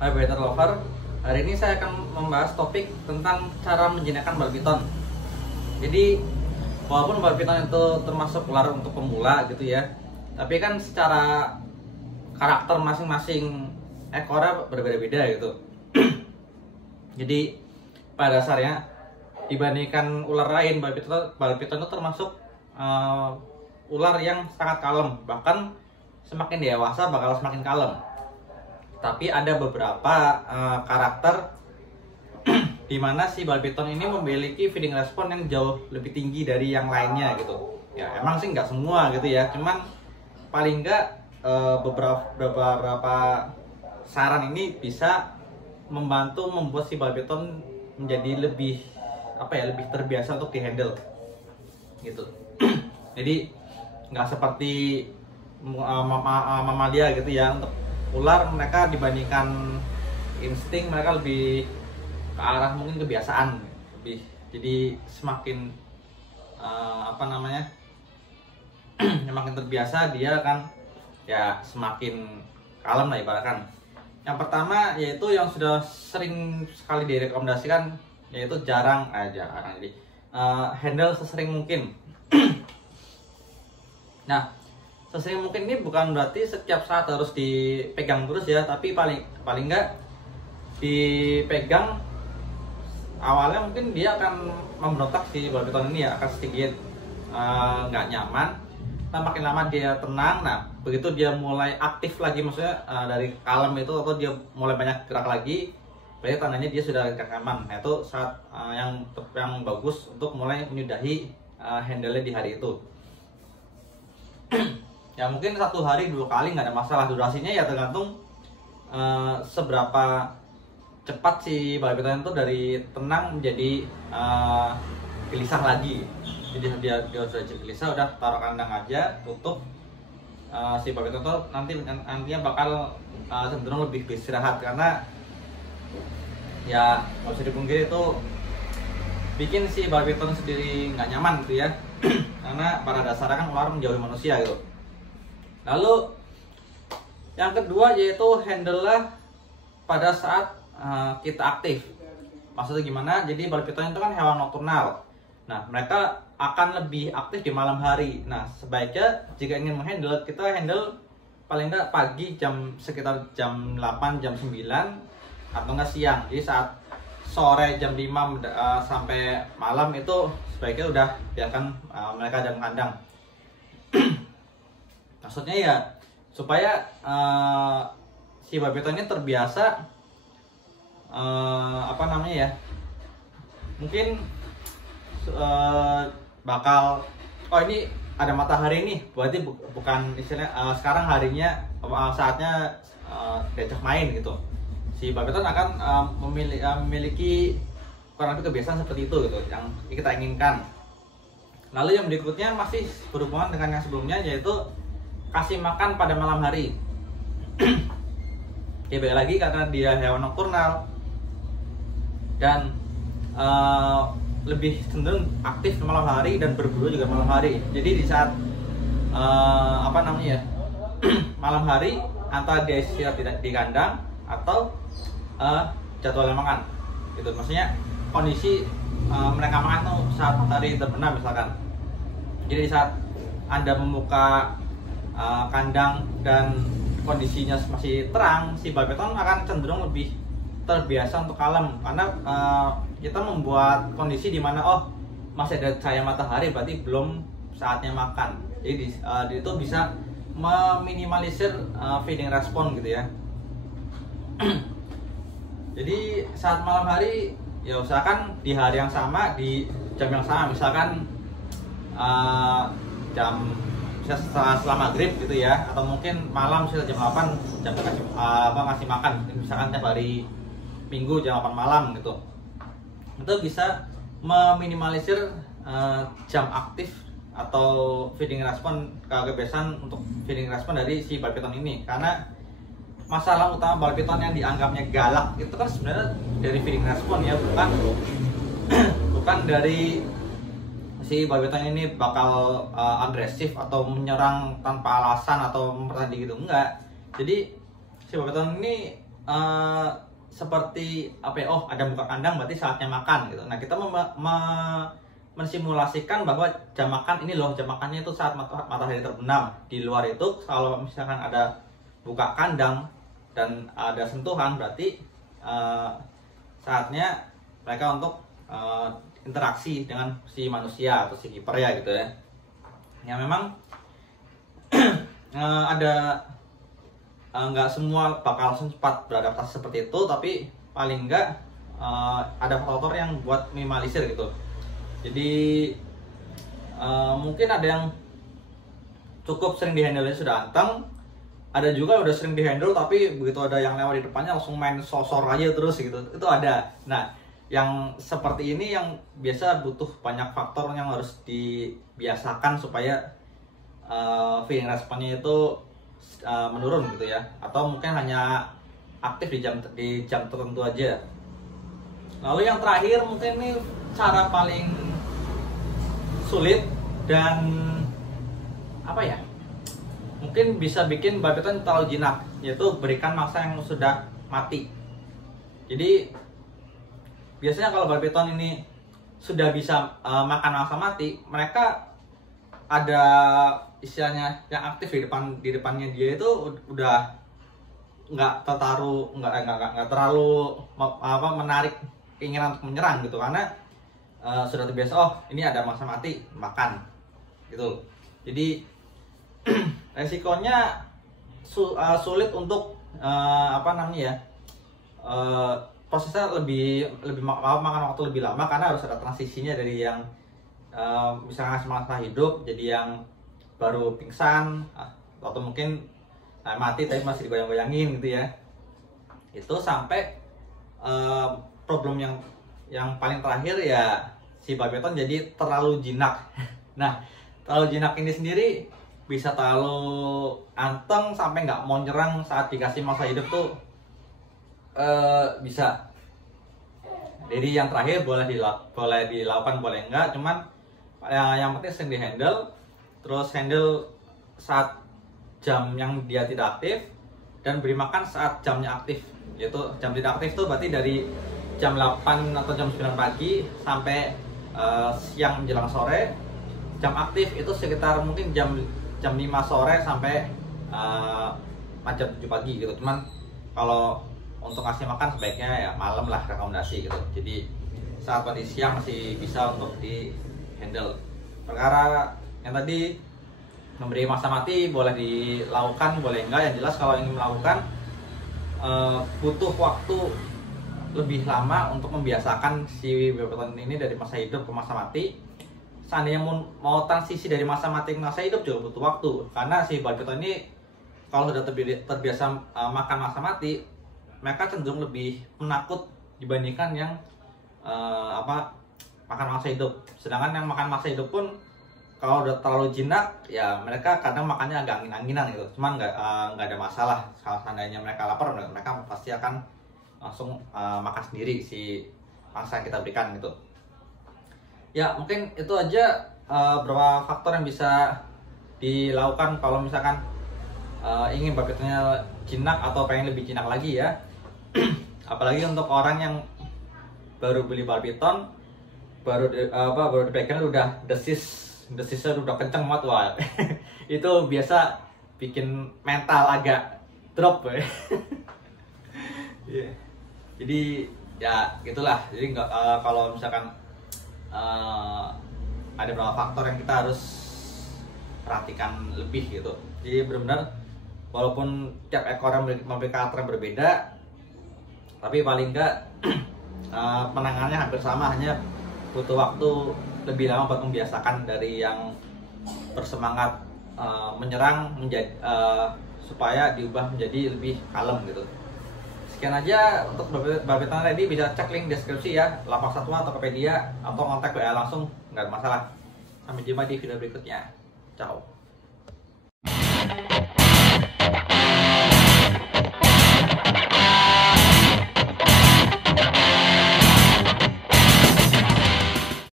Hai Better Lover, hari ini saya akan membahas topik tentang cara menjinakkan babi piton. Jadi walaupun babi piton itu termasuk ular untuk pemula gitu ya, tapi kan secara karakter masing-masing ekornya berbeda-beda gitu. Jadi pada dasarnya dibandingkan ular lain, babi piton itu termasuk ular yang sangat kalem, bahkan semakin dewasa bakal semakin kalem. Tapi ada beberapa karakter di mana si babi piton ini memiliki feeding respon yang jauh lebih tinggi dari yang lainnya gitu. Ya emang sih nggak semua gitu ya, cuman paling nggak beberapa saran ini bisa membantu membuat si babi piton menjadi lebih lebih terbiasa untuk dihandle gitu. Jadi nggak seperti mamalia gitu ya. Untuk ular, mereka dibandingkan insting, mereka lebih ke arah mungkin kebiasaan lebih. Jadi semakin semakin terbiasa dia kan ya semakin kalem lah ibaratkan. Yang pertama yaitu yang sudah sering sekali direkomendasikan, yaitu jadi handle sesering mungkin. Nah, sesering mungkin ini bukan berarti setiap saat harus dipegang terus ya, tapi paling nggak dipegang awalnya mungkin dia akan memberontak si babi piton ini ya, akan sedikit nggak nyaman. Nah, makin lama dia tenang, nah begitu dia mulai aktif lagi, maksudnya dari kalem itu atau dia mulai banyak gerak lagi, berarti tandanya dia sudah nyaman. Nah, itu saat yang bagus untuk mulai menyudahi handle-nya di hari itu. Ya mungkin 1 hari 2 kali nggak ada masalah. Durasinya ya tergantung seberapa cepat si babi piton itu dari tenang menjadi gelisah lagi. Jadi dia sudah gelisah, udah taruh kandang aja, tutup. Si babi piton nantinya bakal cenderung lebih beristirahat, karena ya nggak bisa dipungkiri itu bikin si babi piton sendiri nggak nyaman gitu ya. Karena pada dasarnya kan ular menjauhi manusia gitu. Lalu yang kedua yaitu handle lah pada saat kita aktif. Maksudnya gimana? Jadi babi piton itu kan hewan nokturnal. Nah, mereka akan lebih aktif di malam hari. Nah, sebaiknya jika ingin menghandle, kita handle paling enggak pagi sekitar jam 8, jam 9 atau enggak siang. Jadi saat sore jam 5 sampai malam itu sebaiknya udah biarkan mereka ada kandang. Maksudnya ya supaya si babi piton ini terbiasa mungkin bakal ini ada matahari nih, berarti bukan istilah sekarang harinya saatnya diajak main gitu. Si babi piton akan memiliki kurang lebih kebiasaan seperti itu gitu yang kita inginkan. Lalu yang berikutnya masih berhubungan dengan yang sebelumnya, yaitu kasih makan pada malam hari. Ya balik lagi karena dia hewan nokturnal dan lebih cenderung aktif di malam hari dan berburu juga malam hari. Jadi di saat malam hari antara dia istirahat di kandang atau jadwal makan gitu. Maksudnya kondisi mereka makan tuh saat matahari terbenam misalkan. Jadi di saat Anda membuka kandang dan kondisinya masih terang, si babi piton akan cenderung lebih terbiasa untuk kalem, karena kita membuat kondisi di mana masih ada cahaya matahari, berarti belum saatnya makan. Jadi itu bisa meminimalisir feeding respon gitu ya. Jadi saat malam hari ya usahakan di hari yang sama, di jam yang sama, misalkan setelah maghrib gitu ya, atau mungkin malam sekitar jam 8 jam ngasih makan, misalkan tiap hari Minggu jam 8 malam gitu. Itu bisa meminimalisir jam aktif atau feeding respon, kebiasaan untuk feeding respon dari si babi piton ini. Karena masalah utama babi piton yang dianggapnya galak itu kan sebenarnya dari feeding respon ya, bukan dari si babi piton ini bakal agresif atau menyerang tanpa alasan atau mempertanding gitu, enggak. Jadi si babi piton ini seperti apa ya, oh ada buka kandang berarti saatnya makan gitu. Nah kita mensimulasikan bahwa jam makan ini loh, jam makannya itu saat matahari terbenam. Di luar itu kalau misalkan ada buka kandang dan ada sentuhan, berarti saatnya mereka untuk interaksi dengan si manusia atau si kiper ya gitu ya. Ya memang ada nggak semua bakal sempat beradaptasi seperti itu, tapi paling nggak ada faktor yang buat minimalisir gitu. Jadi mungkin ada yang cukup sering dihandle sudah anteng, ada juga udah sering dihandle tapi begitu ada yang lewat di depannya langsung main sosor aja terus gitu, itu ada. Nah yang seperti ini yang biasa butuh banyak faktor yang harus dibiasakan supaya feeling responnya itu menurun gitu ya, atau mungkin hanya aktif di jam tertentu aja. Lalu yang terakhir mungkin ini cara paling sulit dan apa ya, mungkin bisa bikin babi piton terlalu jinak, yaitu berikan mangsa yang sudah mati. Jadi biasanya kalau babi piton ini sudah bisa makan mangsa mati, mereka ada istilahnya yang aktif di depannya dia itu udah nggak terlalu menarik keinginan untuk menyerang gitu, karena sudah terbiasa, oh ini ada mangsa mati, makan gitu. Jadi resikonya sulit untuk prosesnya lebih makan waktu lebih lama, karena harus ada transisinya dari yang misalnya mangsa hidup jadi yang baru pingsan, atau mungkin mati tapi masih digoyang-goyangin gitu ya. Itu sampai problem yang paling terakhir ya, si babi piton jadi terlalu jinak. Nah terlalu jinak ini sendiri bisa terlalu anteng sampai nggak mau nyerang saat dikasih mangsa hidup tuh bisa. Jadi yang terakhir boleh dilakukan boleh enggak, cuman yang penting sering di handle, terus handle saat jam yang dia tidak aktif, dan beri makan saat jamnya aktif. Yaitu jam tidak aktif tuh berarti dari jam 8 atau jam 9 pagi sampai siang menjelang sore. Jam aktif itu sekitar mungkin jam 5 sore sampai jam 7 pagi gitu. Cuman kalau untuk kasih makan sebaiknya ya malam lah, rekomendasi gitu. Jadi saat kondisi siang masih bisa untuk di handle. Perkara yang tadi memberi mangsa mati boleh dilakukan boleh enggak, yang jelas kalau ingin melakukan butuh waktu lebih lama untuk membiasakan si babi piton ini dari masa hidup ke masa mati. Seandainya mau transisi dari masa mati ke masa hidup juga butuh waktu, karena si babi piton ini kalau sudah terbiasa makan masa mati, mereka cenderung lebih penakut dibandingkan yang makan mangsa hidup. Sedangkan yang makan mangsa hidup pun kalau udah terlalu jinak ya mereka kadang makannya agak angin-anginan gitu. Cuman nggak ada masalah kalau seandainya mereka lapar, mereka pasti akan langsung makan sendiri si mangsa yang kita berikan gitu. Ya mungkin itu aja beberapa faktor yang bisa dilakukan kalau misalkan ingin babi pitonnya jinak atau pengen lebih jinak lagi ya. Apalagi untuk orang yang baru beli babi piton, baru dipegang udah desisnya udah kenceng banget, wah itu biasa bikin mental agak drop ya. Yeah. Jadi ya gitulah. Jadi kalau misalkan ada beberapa faktor yang kita harus perhatikan lebih gitu. Jadi benar-benar walaupun tiap ekor memiliki karakter yang berbeda, tapi paling enggak penanganannya hampir sama, hanya butuh waktu lebih lama buat membiasakan dari yang bersemangat menyerang menjadi supaya diubah menjadi lebih kalem gitu. Sekian aja untuk babi piton ready, bisa cek link deskripsi ya, lapak satwa, Tokopedia, atau kontak WA langsung, nggak ada masalah. Sampai jumpa di video berikutnya. Ciao.